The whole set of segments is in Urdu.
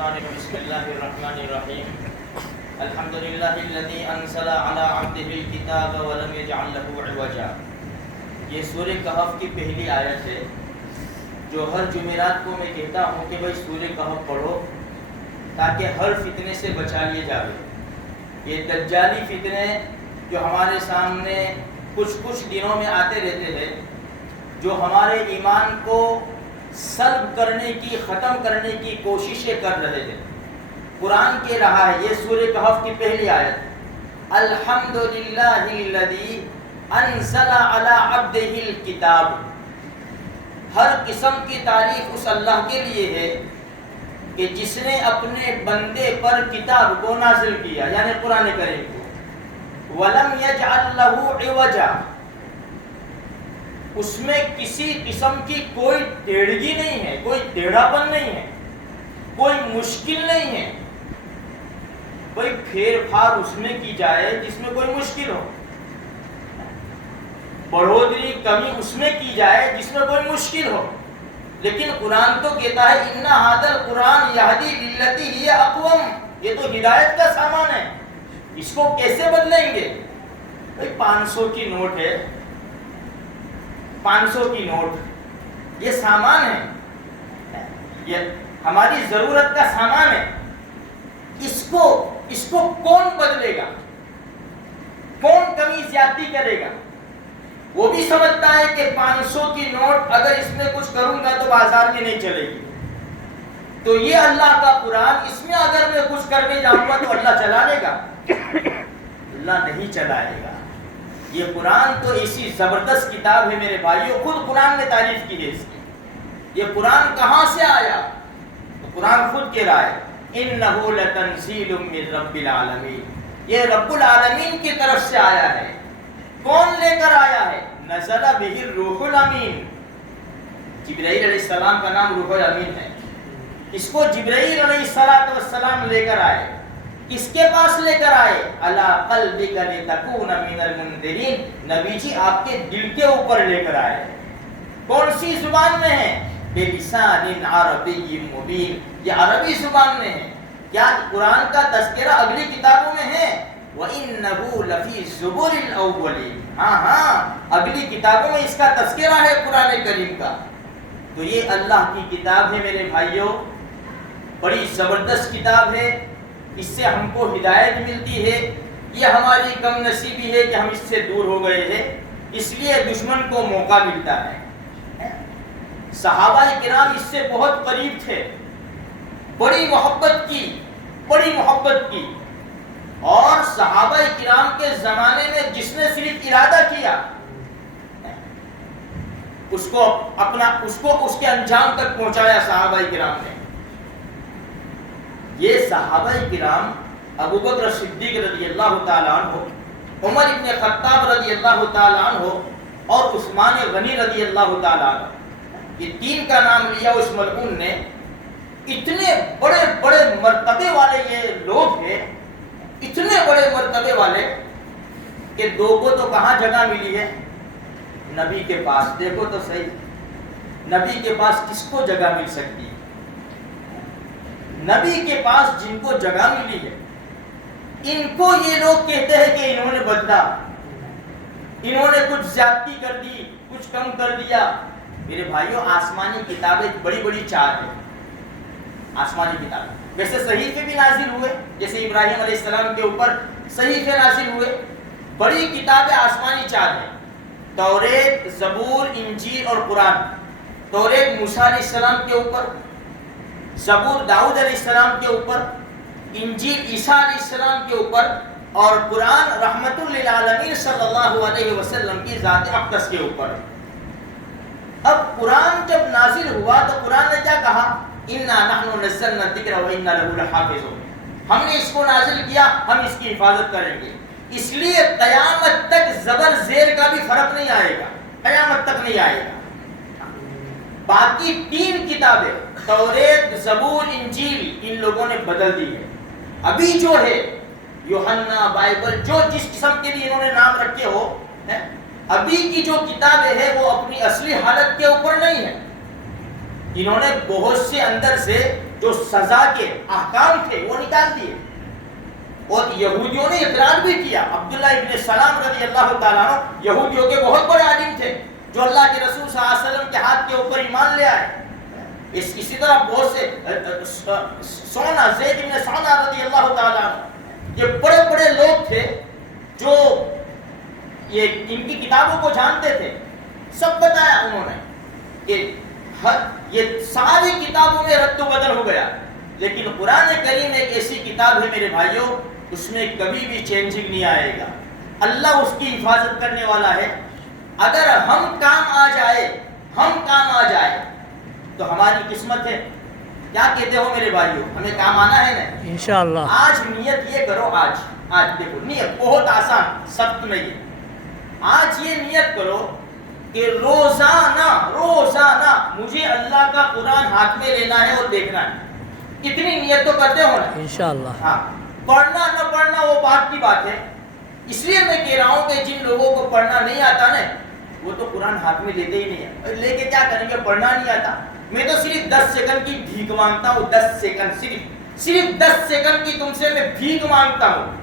الشيطان بسم الله الرحمن الرحيم الحمد لله الذي انزل على عبده الكتاب ولم يجعل له عوجا. یہ سورہ کہف کی پہلی آیت ہے جو ہر جمعرات کو میں کہتا ہوں کہ بھائی سورہ کہف پڑھو تاکہ ہر فتنے سے بچا لیے جاوے. یہ دجالی فتنے جو ہمارے سامنے کچھ دنوں میں آتے رہتے ہیں جو ہمارے ایمان کو سلب کرنے کی ختم کرنے کی کوششیں کر رہے ہیں. قرآن کہہ رہا ہے یہ سورہ کہف کی پہلی آیت الحمدللہ الذی انزل علی عبدہ الکتاب. ہر قسم کی تعریف اس اللہ کے لیے ہے کہ جس نے اپنے بندے پر کتاب کو نازل کیا یعنی قرآن کریم کو. ولم یجعل لہ عوجا. اس میں کسی قسم کی کوئی ٹیڑھگی نہیں ہے, کوئی ٹیڑھا پن نہیں ہے, کوئی مشکل نہیں ہے. کوئی پھیر پھار اس میں کی جائے جس میں کوئی مشکل ہو, بڑھوتری کمی اس میں کی جائے جس میں کوئی مشکل ہو. لیکن قرآن تو کہتا ہے ان ھذا القرآن یہدی للتی ہی اقوم. یہ تو ہدایت کا سامان ہے, اس کو کیسے بدلیں گے؟ بھائی 500 کی نوٹ ہے, 500 کی نوٹ یہ سامان ہے, یہ ہماری ضرورت کا سامان ہے. اس کو کون بدلے گا, کون کمی زیادتی کرے گا؟ وہ بھی سمجھتا ہے کہ 500 کی نوٹ اگر اس میں کچھ کروں گا تو بازار میں نہیں چلے گی. تو یہ اللہ کا قرآن, اس میں اگر میں کچھ کرنے جاؤں گا تو اللہ چلا لے گا؟ اللہ نہیں چلائے گا. یہ قرآن تو ایسی زبردست کتاب ہے میرے بھائیوں, خود قرآن نے تعریف کی ہے اس کی. یہ قرآن کہاں سے آیا؟ تو قرآن خود کہہ رہا ہے انہ لتنزیل من رب العالمین. یہ رب العالمین کی طرف سے آیا ہے. کون لے کر آیا ہے؟ نزل بہ الروح الامین. جبرائیل علیہ السلام کا نام روح الامین ہے. اس کو جبرائیل علیہ السلام لے کر آئے. کس کے پاس لے کر آئے؟ علی قلبک لتکون من المنذرین. نبی جی آپ کے دل کے اوپر لے کر آئے. کون سی زبان میں ہے؟ بلسان عربی مبین. یہ عربی زبان میں ہے. کیا قرآن کا تذکرہ اگلی کتابوں میں ہے؟ وَإِنَّهُ لَفِي زُبُرِ الْأَوَّلِينَ. ہاں اگلی کتابوں میں اس کا تذکرہ ہے قرآن کریم کا. تو یہ اللہ کی کتاب ہے میرے بھائیوں, بڑی زبردست کتاب ہے. اس سے ہم کو ہدایت ملتی ہے. یہ ہماری کم نصیبی ہے کہ ہم اس سے دور ہو گئے ہیں, اس لیے دشمن کو موقع ملتا ہے. صحابہ کرام اس سے بہت قریب تھے, بڑی محبت کی. اور صحابہ کرام کے زمانے میں جس نے صرف ارادہ کیا اس کو اس کے انجام تک پہنچایا صحابہ کرام نے. یہ صحابہ کرام ابو بکر صدیق رضی اللہ تعالیٰ عنہ, عمر ابن خطاب رضی اللہ تعالیٰ عنہ اور عثمان غنی رضی اللہ تعالیٰ عنہ, یہ تین کا نام لیا اس ملعون نے. اتنے بڑے بڑے مرتبے والے یہ لوگ ہیں, اتنے بڑے مرتبے والے کہ دو کو تو کہاں جگہ ملی ہے؟ نبی کے پاس. دیکھو تو صحیح, نبی کے پاس کس کو جگہ مل سکتی ہے؟ نبی کے پاس جن کو جگہ ملی ہے ان کو یہ لوگ کہتے ہیں کہ انہوں نے بدلا, انہوں نے کچھ زیادتی کر دی, کچھ کم کر دیا. میرے بھائیوں آسمانی کتابیں بڑی بڑی 4 ہیں. آسمانی کتابیں ویسے صحیفے بھی نازل ہوئے, جیسے ابراہیم علیہ السلام کے اوپر صحیفے نازل ہوئے. بڑی کتابیں آسمانی 4 ہیں, توریت, زبور, انجیل اور قرآن. توریت موسیٰ علیہ السلام کے اوپر, زبور داؤد علیہ السلام کے اوپر, انجیل عیسیٰ علیہ السلام کے اوپر, اور قرآن رحمت للعالمین صلی اللہ علیہ وسلم کی ذات اقدس کے اوپر. اب قرآن جب نازل ہوا تو قرآن نے کیا کہا؟ اِنَّا نَحْنُ نَزَّلْنَا الذِّكْرَ وَإِنَّا لَهُ لَحَافِظُونَ. ہم نے اس کو نازل کیا, ہم اس کی حفاظت کریں گے. اس لیے قیامت تک زبر زیر کا بھی فرق نہیں آئے گا, قیامت تک نہیں آئے گا. باقی 3 کتابیں توریت, زبور, انجیل ان لوگوں نے بدل دی ہے. ابھی جو ہے یوحنا, بائبل, جو جس قسم کے لیے انہوں نے نام رکھے ہو, ابھی کی جو کتابیں ہیں وہ اپنی اصلی حالت کے اوپر نہیں ہے. انہوں نے بہت سے اندر سے جو سزا کے احکام تھے وہ نکال دیے. اور یہودیوں نے اقرار بھی کیا. عبداللہ ابن سلام رضی اللہ تعالیٰ عنہ یہودیوں کے بہت بڑے عالم تھے جو اللہ کے رسول صلی اللہ علیہ وسلم کے ہاتھ کے اوپر ایمان لے آئے. اسی طرح بہت سے سونا زید ابن سونا رضی اللہ تعالیٰ عنہ یہ بڑے بڑے لوگ تھے جو یہ ان کی کتابوں کو جانتے تھے. سب بتایا انہوں نے کہ یہ ساری کتابوں میں رد و بدل ہو گیا, لیکن قرآن کریم ایک ایسی کتاب ہے میرے بھائیوں, اس میں کبھی بھی چینجنگ نہیں آئے گا. اللہ اس کی حفاظت کرنے والا ہے. اگر ہم کام آ جائے تو ہماری قسمت ہے. کیا کہتے ہو میرے بھائیوں, ہمیں کام آنا ہے نا انشاءاللہ. آج نیت یہ کرو, آج دیکھو نیت بہت آسان, سخت نہیں ہے. آج یہ نیت کرو کہ روزانہ مجھے اللہ کا قرآن ہاتھ میں لینا ہے اور دیکھنا ہے. اتنی نیت تو کرتے ہو نا انشاءاللہ. ہاں, پڑھنا نہ پڑھنا وہ بات کی بات ہے. اس لیے میں کہہ رہا ہوں کہ جن لوگوں کو پڑھنا نہیں آتا نا وہ تو قرآن ہاتھ میں لیتے ہی نہیں ہے. لے کے کیا کریں گے, پڑھنا نہیں آتا. میں تو صرف 10 سیکنڈ کی بھیک مانگتا ہوں. 10 سیکنڈ, صرف 10 سیکنڈ کی تم سے میں بھیک مانگتا ہوں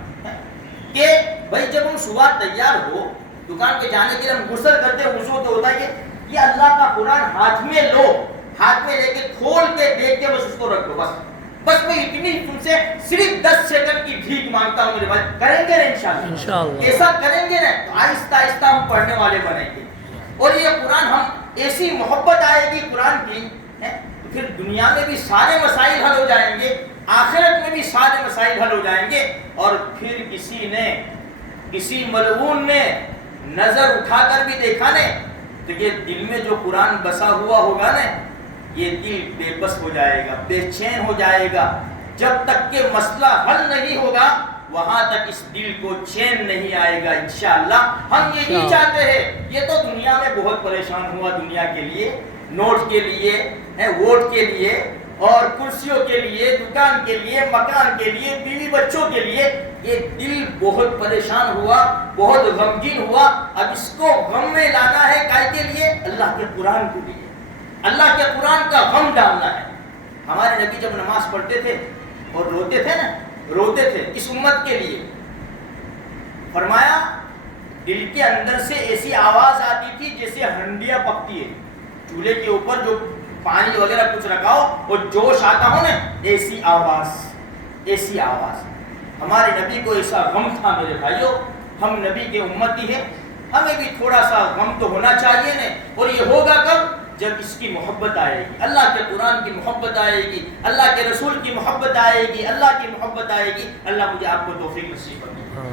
کہ بھائی جب ہم صبح تیار ہو دکان پہ جانے کے لیے ہم غسل کرتے ہیں, وضو تو ہوتا ہے یہ اللہ کا قرآن ہاتھ میں لو, ہاتھ میں لے کے کھول کے دیکھ کے بس اس کو رکھ دو. بس میں اتنی تم سے صرف 10 سیکنڈ کی بھیک مانگتا ہوں میرے بھائی. کریں گے نا انشاءاللہ. ایسا کریں گے نا تو آہستہ آہستہ ہم پڑھنے والے بنیں گے. اور یہ قرآن ہم ایسی محبت آئے گی قرآن کی, پھر دنیا میں بھی سارے مسائل حل ہو جائیں گے, آخرت میں بھی سارے مسائل حل ہو جائیں گے. اور پھر کسی ملعون نے نظر اٹھا کر بھی دیکھا نا تو یہ دل میں جو قرآن بسا ہوا ہوگا نا یہ دل بے بس ہو جائے گا, بے چین ہو جائے گا. جب تک کہ مسئلہ حل نہیں ہوگا وہاں تک اس دل کو چین نہیں آئے گا انشاءاللہ. ہم یہی چاہتے ہیں. یہ تو دنیا میں بہت پریشان ہوا, دنیا کے لیے, نوٹ کے لیے, ووٹ کے لیے, اور کرسیوں کے لیے, دکان کے لیے, مکان کے لیے, بیوی بچوں کے لیے. یہ دل بہت پریشان ہوا, بہت غمگین ہوا. اب اس کو غم میں لانا ہے کائے کے لیے, اللہ کے قرآن کے لیے. اللہ کے قرآن کا غم ڈالنا ہے. ہمارے نبی جب نماز پڑھتے تھے اور روتے تھے اس امت کے لیے, فرمایا دل کے اندر سے ایسی آواز آتی تھی جیسے ہنڈیاں پکتی ہے, چولہے کے اوپر جو پانی وغیرہ کچھ رکھاؤ اور جوش آتا ہو نا, ایسی آواز. ہمارے نبی کو ایسا غم تھا میرے بھائیوں. ہم نبی کے امتی ہیں, ہمیں بھی تھوڑا سا غم تو ہونا چاہیے نا. اور یہ ہوگا کب, جب اس کی محبت آئے گی, اللہ کے قرآن کی محبت آئے گی, اللہ کے رسول کی محبت آئے گی, اللہ کی محبت آئے گی. اللہ مجھے آپ کو توفیق نصیب فرمائے.